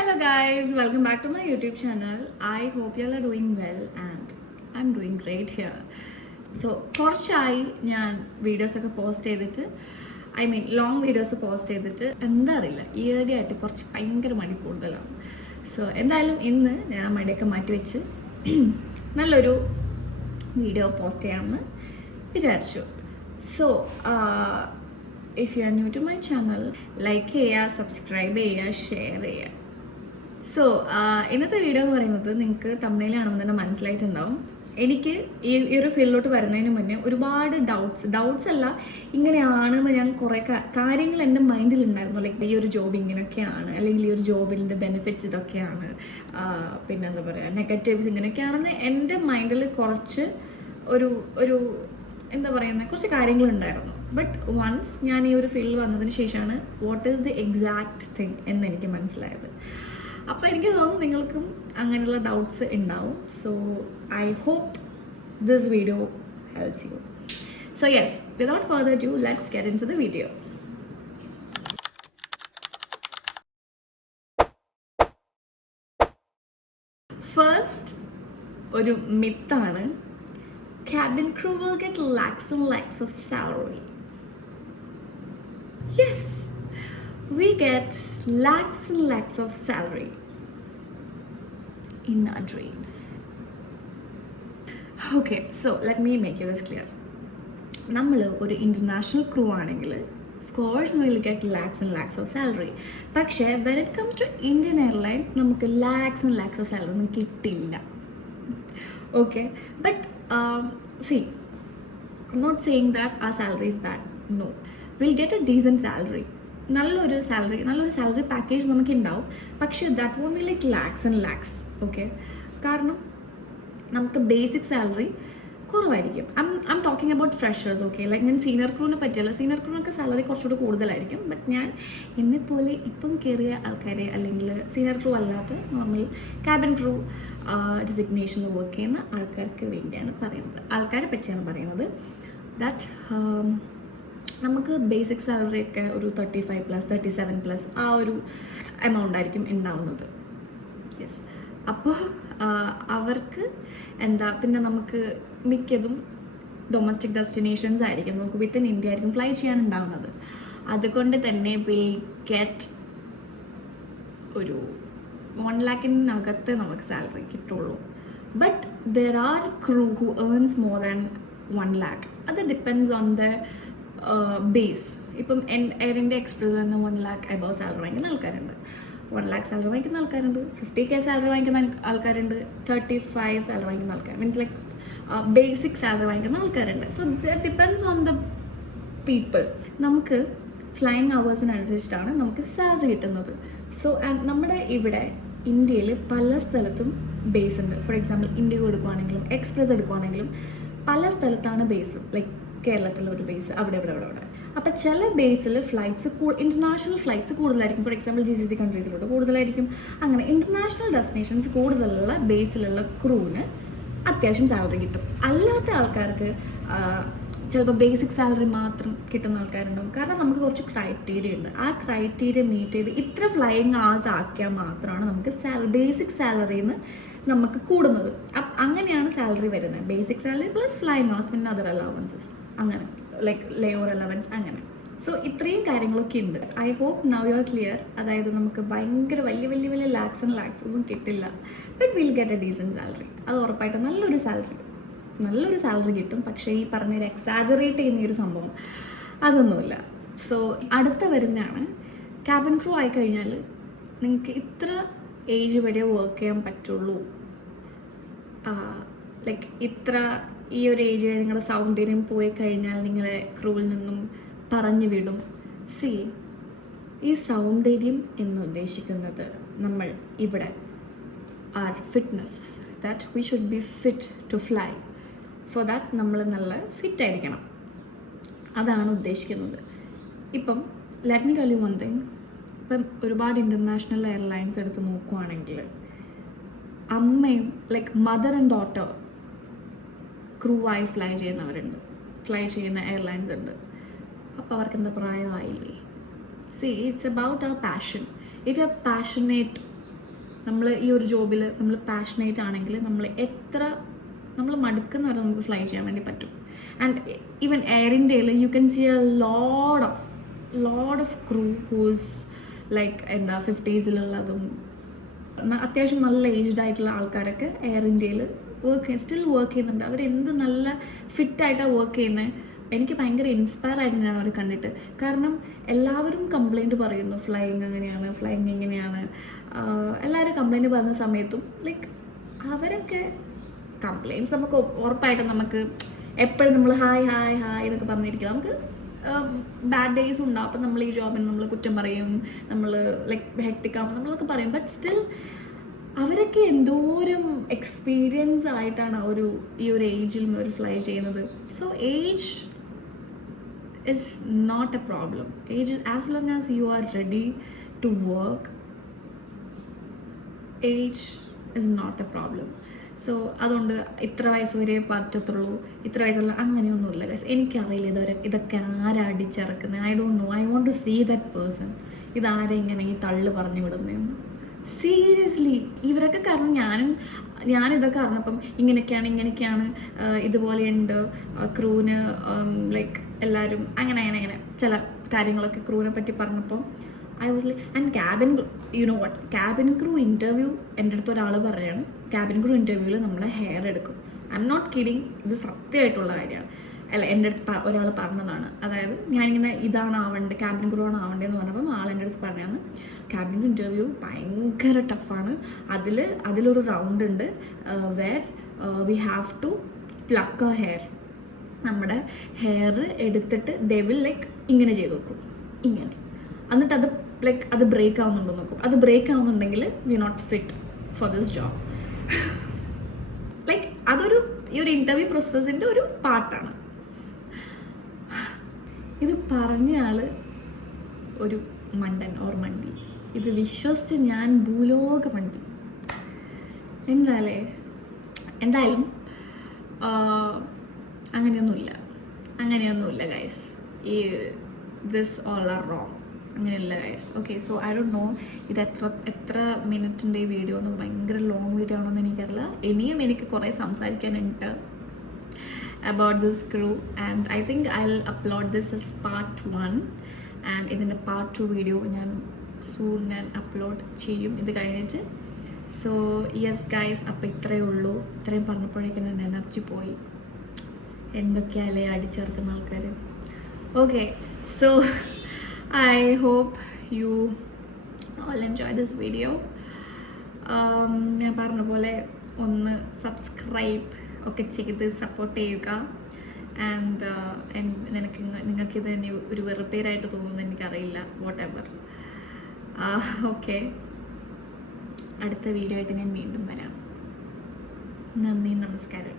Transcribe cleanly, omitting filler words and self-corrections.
Hello guys, welcome back to my YouTube channel. I hope you all are doing well and I'm doing great here. So, കുറച്ചായി ഞാൻ വീഡിയോസൊക്കെ post ചെയ്തിട്ട് long videos post ചെയ്തിട്ട് എന്താ അറിയില്ല ഈയിടെ ആയിട്ട് കുറച്ച് ഭയങ്കര മടി കൂടുതലാണ്. സോ എന്തായാലും ഇന്ന് ഞാൻ മടിയൊക്കെ മാറ്റി വെച്ച് നല്ലൊരു വീഡിയോ പോസ്റ്റ് ചെയ്യാമെന്ന് വിചാരിച്ചു. So if you are new to my channel like ചെയ്യുക, സബ്സ്ക്രൈബ് ചെയ്യുക, ഷെയർ ചെയ്യുക. സോ ഇന്നത്തെ വീഡിയോ എന്ന് പറയുന്നത് നിങ്ങൾക്ക് തമിഴിലാണെന്ന് തന്നെ മനസ്സിലായിട്ടുണ്ടാവും. എനിക്ക് ഈ ഒരു ഫീൽഡിലോട്ട് വരുന്നതിന് മുന്നേ ഒരുപാട് ഡൗട്ട്സ് അല്ല, ഇങ്ങനെയാണെന്ന് ഞാൻ കുറേ കാര്യങ്ങൾ എൻ്റെ മൈൻഡിലുണ്ടായിരുന്നു. ലൈക്ക് ഈ ഒരു ജോബ് ഇങ്ങനെയൊക്കെയാണ്, അല്ലെങ്കിൽ ഈ ഒരു ജോബിൻ്റെ ബെനിഫിറ്റ്സ് ഇതൊക്കെയാണ്, പിന്നെ എന്താ പറയുക നെഗറ്റീവ്സ് ഇങ്ങനെയൊക്കെയാണെന്ന് എൻ്റെ മൈൻഡിൽ കുറച്ച് ഒരു എന്താ പറയുന്നത് കുറച്ച് കാര്യങ്ങളുണ്ടായിരുന്നു. ബട്ട് വൺസ് ഞാൻ ഈ ഒരു ഫീൽഡിൽ വന്നതിന് ശേഷമാണ് what is the exact thing എന്ന് എനിക്ക് മനസ്സിലായത്. അപ്പോൾ എനിക്ക് തോന്നുന്നു നിങ്ങൾക്കും അങ്ങനെയുള്ള ഡൗട്ട്സ് ഉണ്ടാവും. So I hope this video helps you. So yes, without further do let's get into the video. First ഒരു മിത്താണ്, cabin crew will get lakhs and lakhs of salary. Yes, we get lakhs and lakhs of salary in our dreams. Okay, so let me make you this clear. നമ്മൾ ഒരു international crew ആണെങ്കിൽ of course we will get lakhs and lakhs of salary. പക്ഷേ when it comes to Indian airline നമുക്ക് lakhs and lakhs of salary ഒന്നും കിട്ടില്ല. Okay, but see, I'm not saying that our salary is bad. No, we'll get a decent salary. നല്ലൊരു salary package നമുക്ക് ഉണ്ടാവും. പക്ഷേ that won't be like lakhs and lakhs. Okay, കാരണം നമുക്ക് basic salary കുറവായിരിക്കും. I'm talking about freshers. Okay, like ഞാൻ senior ക്രൂവിനെ പറ്റിയല്ല, സീനിയർ ക്രൂവിനൊക്കെ സാലറി കുറച്ചുകൂടി കൂടുതലായിരിക്കും. ബട്ട് ഞാൻ എന്നെപ്പോലെ ഇപ്പം കയറിയ ആൾക്കാരെ, അല്ലെങ്കിൽ സീനിയർ ക്രൂ അല്ലാത്ത നോർമൽ ക്യാബിൻ ക്രൂ ഡെസിഗ്നേഷനിൽ വർക്ക് ചെയ്യുന്ന ആൾക്കാർക്ക് വേണ്ടിയാണ് പറയുന്നത്, ആൾക്കാരെ പറ്റിയാണ് പറയുന്നത്. ദാറ്റ് നമുക്ക് ബേസിക് സാലറി ഒക്കെ ഒരു 35+, 37+ ആ ഒരു എമൗണ്ട് ആയിരിക്കും ഉണ്ടാവുന്നത്. യെസ്, അപ്പോൾ അവർക്ക് എന്താ പിന്നെ നമുക്ക് മിക്കതും ഡൊമസ്റ്റിക് ഡെസ്റ്റിനേഷൻസ് ആയിരിക്കും, നമുക്ക് വിത്തിൻ ഇന്ത്യ ആയിരിക്കും ഫ്ലൈ ചെയ്യാനുണ്ടാവുന്നത്. അതുകൊണ്ട് തന്നെ വിൽ ഗെറ്റ് ഒരു 1 lakhനകത്ത് നമുക്ക് സാലറി കിട്ടുള്ളൂ. But there are crew who earns more than 1 lakh. അത് ഡിപ്പെൻഡ്സ് ഓൺ ദ ബേസ്. ഇപ്പം എയർ ഇന്ത്യ എക്സ്പ്രസ് തന്നെ 1 lakh എബവ് സാലറി വാങ്ങിക്കുന്ന ആൾക്കാരുണ്ട്, 1 lakh സാലറി വാങ്ങിക്കുന്ന ആൾക്കാരുണ്ട്, 50K സാലറി വാങ്ങിക്കുന്ന ആൾക്കാരുണ്ട്, 35 സാലറി വാങ്ങിക്കുന്ന ആൾക്കാർ, മീൻസ് ലൈക്ക് ബേസിക് സാലറി വാങ്ങിക്കുന്ന ആൾക്കാരുണ്ട്. So that depends on the people. നമുക്ക് ഫ്ലൈയിങ് അവേഴ്സിനനുസരിച്ചിട്ടാണ് നമുക്ക് സാലറി കിട്ടുന്നത്. സോ നമ്മുടെ ഇവിടെ ഇന്ത്യയിൽ പല സ്ഥലത്തും ബേസ് ഉണ്ട്. ഫോർ എക്സാമ്പിൾ ഇൻഡിഗോ എടുക്കുവാണെങ്കിലും എക്സ്പ്രസ് എടുക്കുവാണെങ്കിലും പല സ്ഥലത്താണ് ബേസ്. ലൈക്ക് കേരളത്തിലൊരു ബേസ്, അവിടെ. അപ്പോൾ ചില ബേസിൽ ഫ്ലൈറ്റ്സ് ഇൻ്റർനാഷണൽ ഫ്ലൈറ്റ്സ് കൂടുതലായിരിക്കും. ഫോർ എക്സാമ്പിൾ GCC കൺട്രീസിലോട്ട് കൂടുതലായിരിക്കും. അങ്ങനെ ഇൻ്റർനാഷണൽ ഡെസ്റ്റിനേഷൻസ് കൂടുതലുള്ള ബേസിലുള്ള ക്രൂവിന് അത്യാവശ്യം സാലറി കിട്ടും. അല്ലാത്ത ആൾക്കാർക്ക് ചിലപ്പോൾ ബേസിക് സാലറി മാത്രം കിട്ടുന്ന ആൾക്കാരുണ്ടാവും. കാരണം നമുക്ക് കുറച്ച് ക്രൈറ്റീരിയ ഉണ്ട്. ആ ക്രൈറ്റീരിയ മീറ്റ് ചെയ്ത് ഇത്ര ഫ്ലൈയിങ് ആവേഴ്സ് ആക്കിയാൽ മാത്രമാണ് നമുക്ക് ബേസിക് സാലറിന്ന് നമുക്ക് കൂടുന്നത്. അങ്ങനെയാണ് സാലറി വരുന്നത്. Basic salary plus flying hours, പിന്നെ അതർ അലവൻസസ്, അങ്ങനെ ലൈക്ക് ലേ ഓവർ അലവൻസ്, അങ്ങനെ. സോ ഇത്രയും കാര്യങ്ങളൊക്കെ ഉണ്ട്. I hope now you are clear. അതായത് നമുക്ക് ഭയങ്കര വലിയ ലാക്സ് ആൻഡ് ലാക്സ് ഒന്നും കിട്ടില്ല. But will get a decent salary. അത് ഉറപ്പായിട്ടും നല്ലൊരു സാലറി കിട്ടും. പക്ഷേ ഈ പറഞ്ഞൊരു എക്സാജറേറ്റ് ചെയ്യുന്ന ഒരു സംഭവം അതൊന്നുമില്ല. സോ അടുത്ത വരുന്നതാണ് ക്യാബിൻ ക്രൂ ആയിക്കഴിഞ്ഞാൽ നിങ്ങൾക്ക് ഇത്ര ഏജ് വരെ വർക്ക് ചെയ്യാൻ പറ്റുള്ളൂ. ലൈക്ക് ഇത്ര ഈ ഒരു ഏജ് നിങ്ങളുടെ സൗന്ദര്യം പോയി കഴിഞ്ഞാൽ നിങ്ങളെ ക്രൂവിൽ നിന്നും പറഞ്ഞു വിടും. സി, ഈ സൗന്ദര്യം എന്നുദ്ദേശിക്കുന്നത് നമ്മൾ ഇവിടെ are fitness, that we should be fit to fly. For that നമ്മൾ നല്ല ഫിറ്റ് ആയിരിക്കണം, അതാണ് ഉദ്ദേശിക്കുന്നത്. ഇപ്പം let me tell you one thing. ഇപ്പം ഒരുപാട് ഇൻ്റർനാഷണൽ എയർലൈൻസ് എടുത്ത് നോക്കുവാണെങ്കിൽ അമ്മയും like mother and daughter crew ആയി ഫ്ലൈ ചെയ്യുന്ന എയർലൈൻസ് ഉണ്ട്. അപ്പോൾ അവർക്ക് എന്താ പ്രായമായില്ലേ? See, it's about our passion. If you're passionate നമ്മൾ ഈ ഒരു ജോബിൽ നമ്മൾ പാഷനേറ്റ് ആണെങ്കിൽ നമ്മൾ മടുക്കുന്ന വരെ നമുക്ക് ഫ്ലൈ ചെയ്യാൻ വേണ്ടി പറ്റും. ആൻഡ് ഈവൻ എയർ ഇന്ത്യയിൽ you can see a load of crew whose like എന്താ 50s അത്യാവശ്യം നല്ല ഏജ്ഡ് ആയിട്ടുള്ള ആൾക്കാരൊക്കെ എയർ ഇന്ത്യയിൽ സ്റ്റിൽ വർക്ക് ചെയ്യുന്നുണ്ട്. അവരെന്ത് നല്ല ഫിറ്റായിട്ടാണ് വർക്ക് ചെയ്യുന്നത്. എനിക്ക് ഭയങ്കര ഇൻസ്പയർ ആയിരുന്നു ഞാൻ അവരെ കണ്ടിട്ട്. കാരണം എല്ലാവരും കംപ്ലൈൻറ്റ് പറയുന്നു, ഫ്ലൈയിങ് അങ്ങനെയാണ്, ഫ്ലൈയിങ് ഇങ്ങനെയാണ്. എല്ലാവരും കംപ്ലൈൻറ്റ് പറയുന്ന സമയത്തും ലൈക്ക് അവരൊക്കെ കംപ്ലൈൻറ്റ്സ് നമുക്ക് ഉറപ്പായിട്ടും നമുക്ക് എപ്പോഴും നമ്മൾ ഹായ് ഹായ് ഹായ് എന്നൊക്കെ പറഞ്ഞിരിക്കുക. നമുക്ക് ബാഡ് ഡേയ്സ് ഉണ്ടാവും. അപ്പം നമ്മൾ ഈ ജോബിന് നമ്മൾ കുറ്റം പറയും, നമ്മൾ ലൈക്ക് ഹെക്ടിക് ആവും, നമ്മളൊക്കെ പറയും. ബട്ട് സ്റ്റിൽ അവരൊക്കെ എന്തോരം എക്സ്പീരിയൻസ് ആയിട്ടാണ് ഈ ഒരു ഏജിൽ ഒരു ഫ്ലൈ ചെയ്യുന്നത്. So age is not a problem. Age, as long as you are ready to work, age is not a problem. So അതുകൊണ്ട് ഇത്ര വയസ്സ് വരെ പറ്റത്തുള്ളൂ, ഇത്ര വയസ്സുള്ള അങ്ങനെയൊന്നുമില്ല ഗൈസ്. എനിക്കറിയില്ല ഇതൊക്കെ ആരാ അടിച്ചിറക്കുന്നത്. I don't know. I want to see that person. ഇതാരെ ഇങ്ങനെ ഈ തള്ളു പറഞ്ഞു വിടുന്നതെന്ന്. സീരിയസ്ലി ഇവരൊക്കെ കാരണം ഞാനിതൊക്കെ അറിഞ്ഞപ്പം ഇങ്ങനെയൊക്കെയാണ് ഇതുപോലെയുണ്ട് ക്രൂവിന് ലൈക്ക് എല്ലാവരും അങ്ങനെ ചില കാര്യങ്ങളൊക്കെ ക്രൂവിനെ പറ്റി പറഞ്ഞപ്പോൾ I was like and cabin crew interview എൻ്റെ അടുത്ത് ഒരാൾ പറയുകയാണ്, ക്യാബിൻ ക്രൂ ഇൻ്റർവ്യൂവിൽ നമ്മളെ ഹെയർ എടുക്കും. ഐ എം നോട്ട് കിഡിങ്, ഇത് സത്യമായിട്ടുള്ള കാര്യമാണ്. അല്ല, എൻ്റെ അടുത്ത് ഒരാൾ പറഞ്ഞതാണ്. അതായത് ഞാനിങ്ങനെ ഇതാണ് ആവേണ്ടത്, ക്യാബിൻ ക്രൂ ആണ് ആവേണ്ടതെന്ന് പറഞ്ഞപ്പം ആളെൻ്റെ അടുത്ത് പറഞ്ഞാണ് ക്യാബിൻ ഇൻ്റർവ്യൂ ഭയങ്കര ടഫാണ്. അതിലൊരു റൗണ്ട് ഉണ്ട് where we have to pluck a hair. നമ്മുടെ ഹെയർ എടുത്തിട്ട് ദേ വിൽ ലൈക്ക് ഇങ്ങനെ ചെയ്ത് വെക്കും, ഇങ്ങനെ. എന്നിട്ട് അത് ബ്രേക്ക് ആവുന്നുണ്ടോ നോക്കും. അത് ബ്രേക്ക് ആവുന്നുണ്ടെങ്കിൽ we not fit for this job. Like ഈ ഒരു ഇൻ്റർവ്യൂ പ്രോസസ്സിൻ്റെ ഒരു പാർട്ടാണ്. ഇത് പറഞ്ഞ ആള് ഒരു മണ്ടൻ ഓർ മണ്ടി. ഇത് വിശ്വസിച്ച് ഞാൻ ഭൂലോക മണ്ടി. എന്തായാലും അങ്ങനെയൊന്നുമില്ല guys. This all are wrong. അങ്ങനെയല്ല guys. Okay, so I don't know ഇത് എത്ര മിനിറ്റിൻ്റെ ഈ വീഡിയോ എന്ന് ഭയങ്കര ലോങ് വീഡിയോ ആണോന്ന് എനിക്കറിയില്ല. ഇനിയും എനിക്ക് കുറേ സംസാരിക്കാനുണ്ട് about this crew, and I think I'll upload this as part 1, and ഇതിൻ്റെ part 2 വീഡിയോ ഞാൻ soon അപ്ലോഡ് ചെയ്യും ഇത് കഴിഞ്ഞിട്ട്. സോ യെസ് ഗൈസ്, അപ്പോൾ ഇത്രയേ ഉള്ളൂ. ഇത്രയും പറഞ്ഞപ്പോഴേക്കും എൻ്റെ എനർജി പോയി. എന്തൊക്കെയല്ലേ അടിച്ചേർക്കുന്ന ആൾക്കാർ. Okay, so I hope you all enjoy this video. ഞാൻ പറഞ്ഞ പോലെ ഒന്ന് സബ്സ്ക്രൈബ് ഒക്കെ ചെയ്ത് സപ്പോർട്ട് ചെയ്യുക. ആൻഡ് നിങ്ങൾക്കിത് തന്നെ ഒരു വെറുപ്പേരായിട്ട് തോന്നുന്നു എനിക്കറിയില്ല. What ever. ഓക്കെ, അടുത്ത വീഡിയോ ആയിട്ട് ഞാൻ വീണ്ടും വരാം. നന്ദി, നമസ്കാരം.